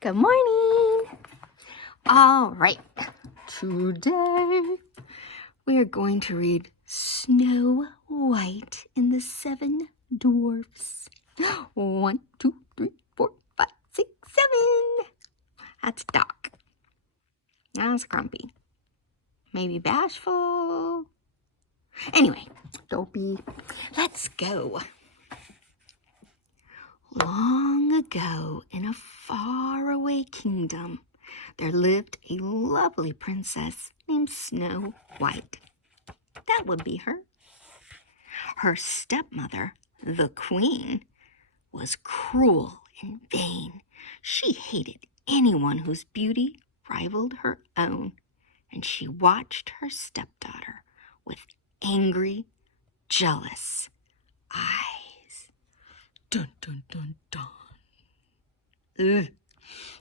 Good morning. All right, today we are going to read Snow White and the Seven Dwarfs. 1, 2, 3, 4, 5, 6, 7. That's Doc. That's Grumpy. Maybe bashful. Anyway, Dopey. Let's go. Long ago, in a faraway kingdom, there lived a lovely princess named Snow White. That would be her. Her stepmother, the queen, was cruel and vain. She hated anyone whose beauty rivaled her own, and she watched her stepdaughter with angry, jealous eyes. Dun, dun, dun, dun. Ugh.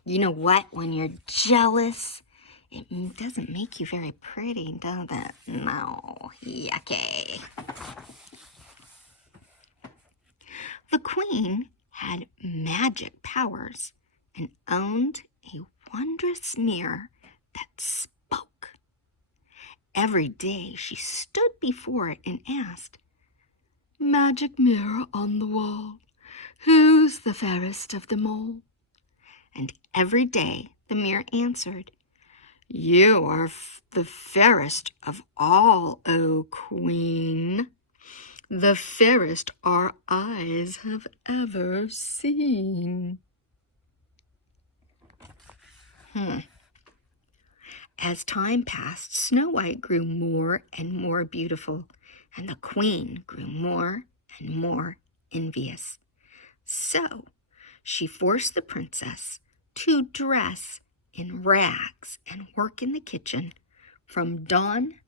You know what? When you're jealous, it doesn't make you very pretty, does it? No. Yucky. The queen had magic powers and owned a wondrous mirror that spoke. Every day she stood before it and asked, "Magic mirror on the wall, who's the fairest of them all?" And every day the mirror answered, "You are the fairest of all, O queen, the fairest our eyes have ever seen." As time passed, Snow White grew more and more beautiful, and the queen grew more and more envious. So she forced the princess to dress in rags and work in the kitchen from dawn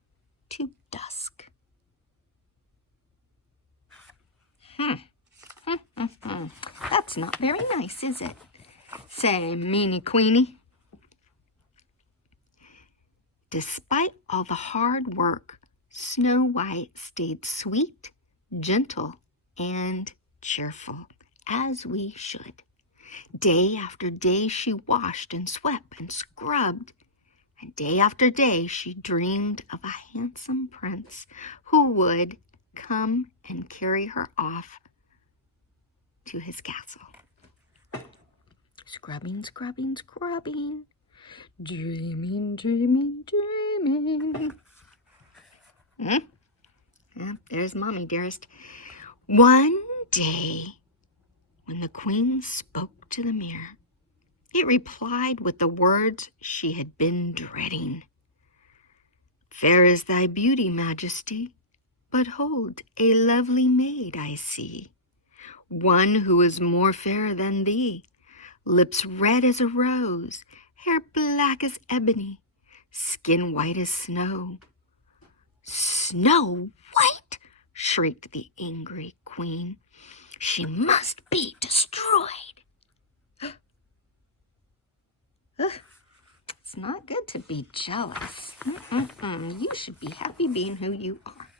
to dusk. That's not very nice, is it? Say, meanie queenie. Despite all the hard work, Snow White stayed sweet, gentle, and cheerful, as we should. Day after day she washed and swept and scrubbed, and day after day she dreamed of a handsome prince who would come and carry her off to his castle. Scrubbing, scrubbing, scrubbing. Dreaming, dreaming, dreaming. Yeah, there's Mommy, dearest. One day, when the queen spoke to the mirror, it replied with the words she had been dreading. "Fair is thy beauty, Majesty, but hold, a lovely maid I see, one who is more fair than thee, lips red as a rose, hair black as ebony, skin white as snow." "Snow White!" shrieked the angry queen. "She must be destroyed." It's not good to be jealous. You should be happy being who you are.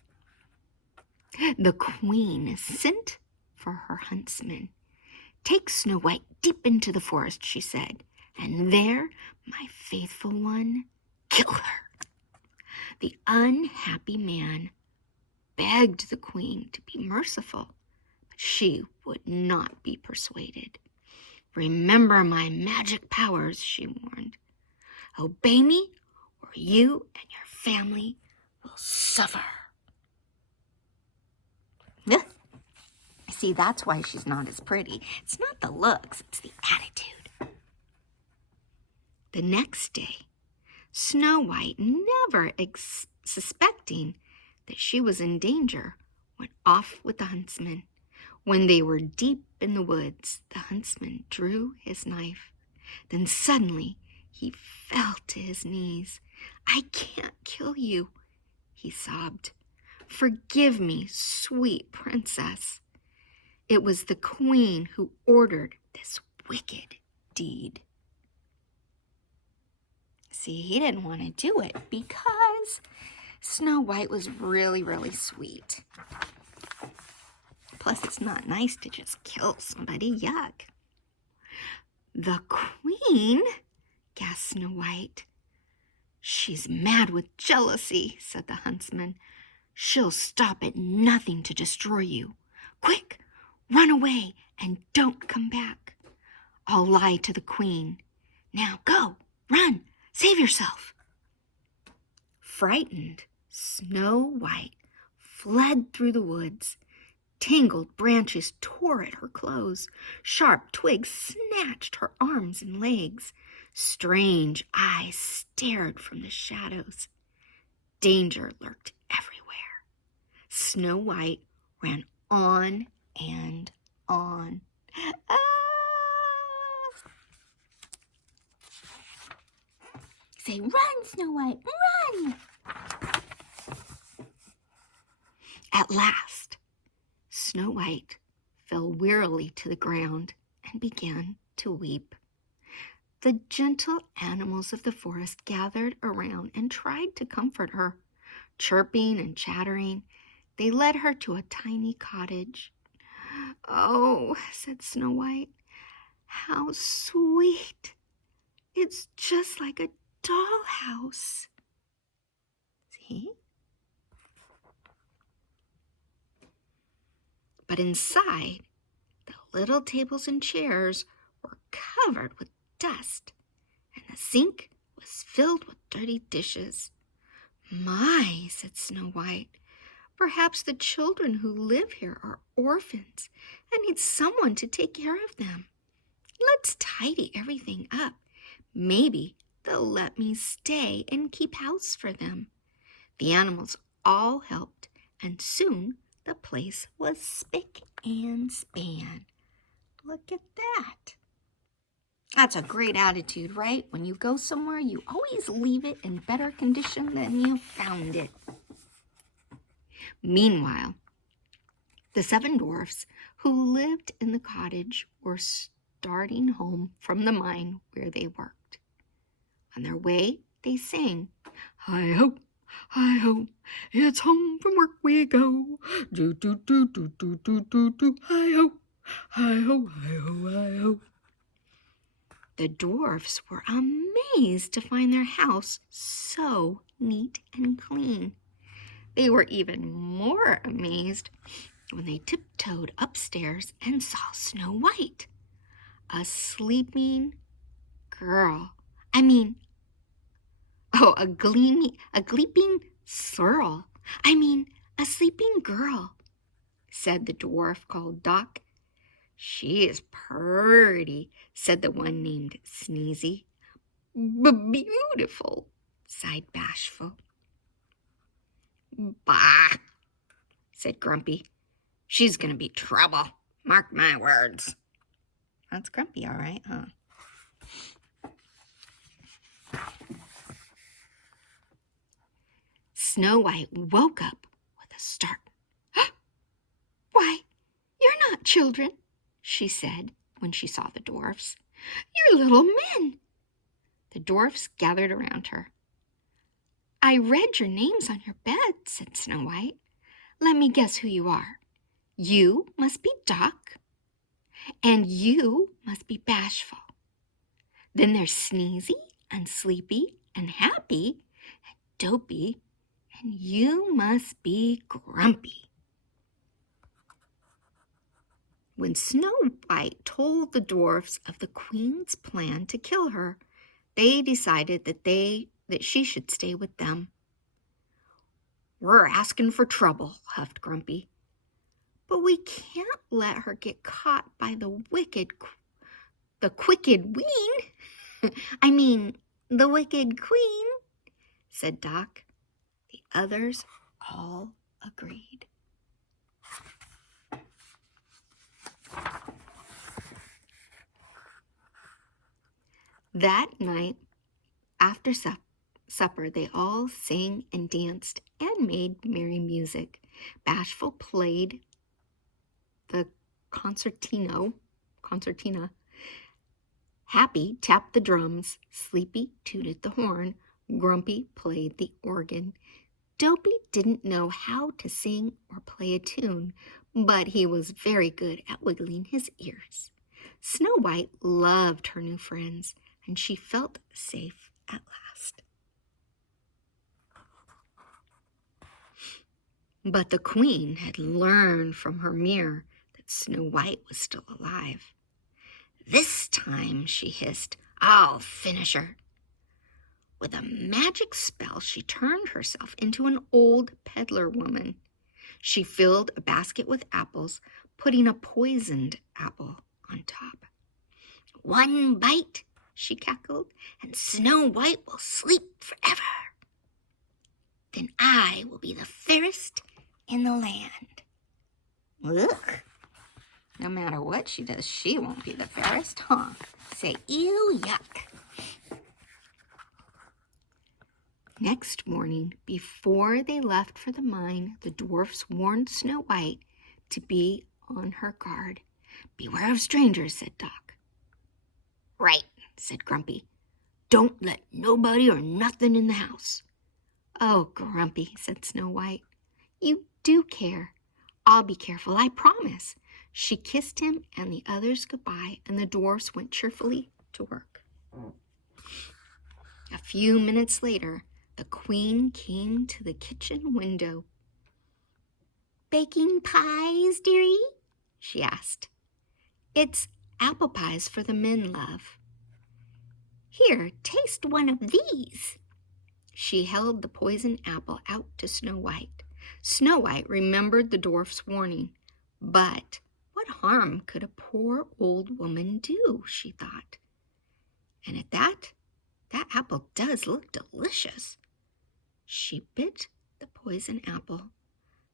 The queen sent for her huntsman. "Take Snow White deep into the forest," she said, "and there, my faithful one, kill her." The unhappy man begged the queen to be merciful, but she would not be persuaded. "Remember my magic powers," she warned. "Obey me, or you and your family will suffer." See, that's why she's not as pretty. It's not the looks, it's the attitude. The next day, Snow White, never suspecting that she was in danger, went off with the huntsman. When they were deep in the woods, the huntsman drew his knife. Then suddenly he fell to his knees. "I can't kill you," he sobbed. "Forgive me, sweet princess. It was the queen who ordered this wicked deed." See, he didn't want to do it because Snow White was really, really sweet. Plus, it's not nice to just kill somebody. Yuck. The queen queen?" gasped Snow White. "She's mad with jealousy," said the huntsman. "She'll stop at nothing to destroy you. Quick, run away and don't come back. I'll lie to the queen. Now go, run, save yourself." Frightened, Snow White fled through the woods. Tangled branches tore at her clothes. Sharp twigs snatched her arms and legs. Strange eyes stared from the shadows. Danger lurked everywhere. Snow White ran on and on. Ah! Say, "Run, Snow White, run!" At last, Snow White fell wearily to the ground and began to weep. The gentle animals of the forest gathered around and tried to comfort her. Chirping and chattering, they led her to a tiny cottage. "Oh," said Snow White, "how sweet! It's just like a dollhouse." See? But inside, the little tables and chairs were covered with dust, and the sink was filled with dirty dishes. "My," said Snow White, "perhaps the children who live here are orphans and need someone to take care of them. Let's tidy everything up. Maybe they'll let me stay and keep house for them." The animals all helped, and soon the place was spick and span. Look at that. That's a great attitude, right? When you go somewhere, you always leave it in better condition than you found it. Meanwhile, the 7 dwarfs who lived in the cottage were starting home from the mine where they worked. On their way, they sang, "Hi-ho, hi-ho, it's home from work we go. Do-do-do-do-do-do-do-do, hi-ho, hi-ho, hi-ho, hi-ho." The dwarfs were amazed to find their house so neat and clean. They were even more amazed when they tiptoed upstairs and saw Snow White, a sleeping girl. A gleeping swirl. A sleeping girl, said the dwarf called Doc. "She is purty," said the one named Sneezy. "Beautiful," sighed Bashful. "Bah," said Grumpy. "She's gonna be trouble. Mark my words." That's Grumpy, all right, huh? Snow White woke up with a start. "Why, you're not children," she said when she saw the dwarfs. "You're little men." The dwarfs gathered around her. "I read your names on your bed," said Snow White. "Let me guess who you are. You must be Doc, and you must be Bashful. Then there's Sneezy and Sleepy and Happy and Dopey, and you must be Grumpy." When Snow White told the dwarfs of the queen's plan to kill her, they decided that she should stay with them. "We're asking for trouble," huffed Grumpy. "But we can't let her get caught by the wicked queen," said Doc. The others all agreed. That night, after supper, they all sang and danced and made merry music. Bashful played the concertina. Happy tapped the drums. Sleepy tooted the horn. Grumpy played the organ. Dopey didn't know how to sing or play a tune, but he was very good at wiggling his ears. Snow White loved her new friends, and she felt safe at last. But the queen had learned from her mirror that Snow White was still alive. "This time," she hissed, "I'll finish her." With a magic spell, she turned herself into an old peddler woman. She filled a basket with apples, putting a poisoned apple on top. "One bite," she cackled, "and Snow White will sleep forever. Then I will be the fairest in the land." Ugh. No matter what she does, she won't be the fairest, huh? Say, ew, yuck. Next morning, before they left for the mine, the dwarfs warned Snow White to be on her guard. "Beware of strangers," said Doc. "Right," said Grumpy. "Don't let nobody or nothing in the house." "Oh, Grumpy," said Snow White, "you do care. I'll be careful, I promise." She kissed him and the others goodbye, and the dwarfs went cheerfully to work. A few minutes later, the queen came to the kitchen window. "Baking pies, dearie?" she asked. "It's apple pies for the men, love." "Here, taste one of these." She held the poisoned apple out to Snow White. Snow White remembered the dwarf's warning. But what harm could a poor old woman do, she thought. And at that apple does look delicious. She bit the poisoned apple.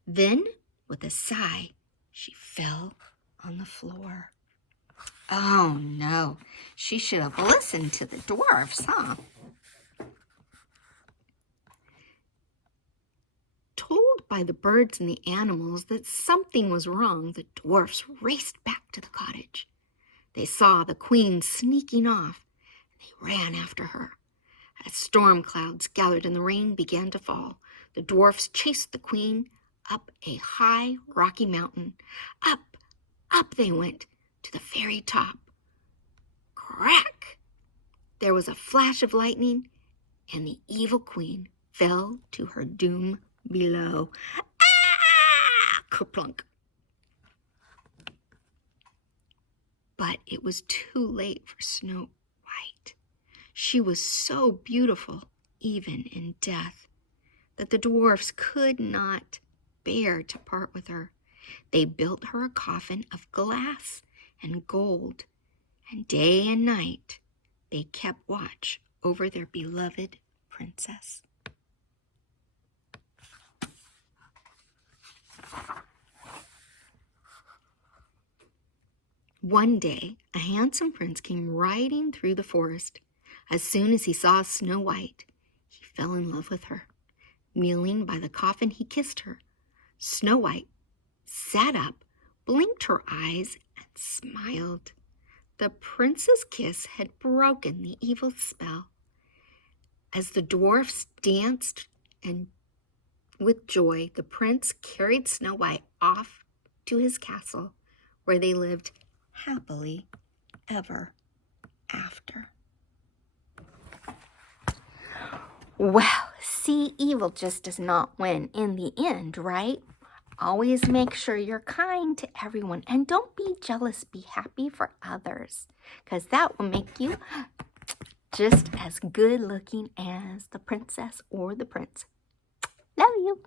Then, with a sigh, she fell on the floor. Oh no, she should have listened to the dwarfs, huh? Told by the birds and the animals that something was wrong, the dwarfs raced back to the cottage. They saw the queen sneaking off, and they ran after her. As storm clouds gathered and the rain began to fall, the dwarfs chased the queen up a high, rocky mountain. Up, up they went to the very top. Crack! There was a flash of lightning, and the evil queen fell to her doom below. Ah! Kerplunk! But it was too late for Snow White. She was so beautiful, even in death, that the dwarfs could not bear to part with her. They built her a coffin of glass and gold, and day and night they kept watch over their beloved princess. One day, a handsome prince came riding through the forest. As soon as he saw Snow White, he fell in love with her. Kneeling by the coffin, he kissed her. Snow White sat up, blinked her eyes, and smiled. The prince's kiss had broken the evil spell. As the dwarfs danced and with joy, the prince carried Snow White off to his castle, where they lived happily ever after. Well, see, evil just does not win in the end, right? Always make sure you're kind to everyone, and don't be jealous. Be happy for others, because that will make you just as good looking as the princess or the prince. Love you.